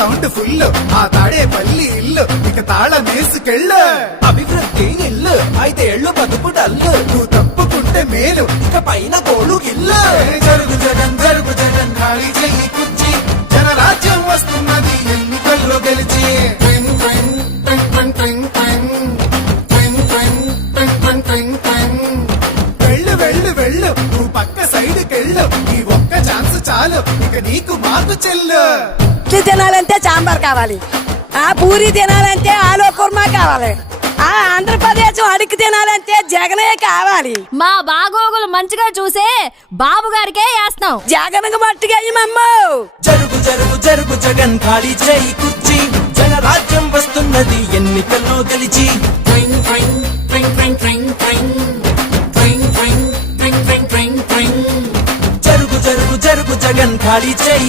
Sound full ఆ తాడే పల్లి ఇల్లు ఇక తాళం వేసుకెళ్ళు. అభివృద్ధి ఇల్లు 5 ఏళ్లు బతుకు డల్లు నువ్వు తప్పుకుంటే మేలు ఇక పైన కోడు గిల్లు. జరుగు జగన్ ఖాళీ చెయ్యి కుర్చీ జనరాజ్యం వస్తున్నది ఎన్నికల్లో గెలిచి. ట్వింగ్ ట్వింగ్ ట్వింగ్ ట్వింగ్ ట్వింగ్ ట్వింగ్ ట్వింగ్ ట్వింగ్ ట్వింగ్ ట్వింగ్. వెళ్ళు వెళ్ళు వెళ్ళు నువ్వు పక్క సైడ్ కెళ్ళు ఈ ఒక్క ఛాన్స్ చాలు ఇక నీకు మార్పు చెల్లు. ఇడ్లీ తినాలంటే సాంబార్ కావాలి, ఆ పూరి తినాలంటే ఆలు కుర్మా కావాలి, ఆ ఆంధ్రప్రదేశ్ అడిగి తినాలంటే జగనే కావాలి. మా బాగోగులు మంచిగా చూసే బాబు గారికే వేస్తాం. జగన్ మట్టిగా జరుగు జరుగు జరుగు జగన్ ఖాళీ చేయి కుర్చీ జనరాజ్యం వస్తున్నది ఎన్నికల్లో గెలిచి. ట్వింగ్ ట్వింగ్ ట్వింగ్ ట్వింగ్ ట్వింగ్ ట్వింగ్ ట్వింగ్ ట్వింగ్ ట్వింగ్ ట్వింగ్ ట్వింగ్ ట్వింగ్. జరుగు జరుగు జరుగు జగన్ ఖాళీ చేయి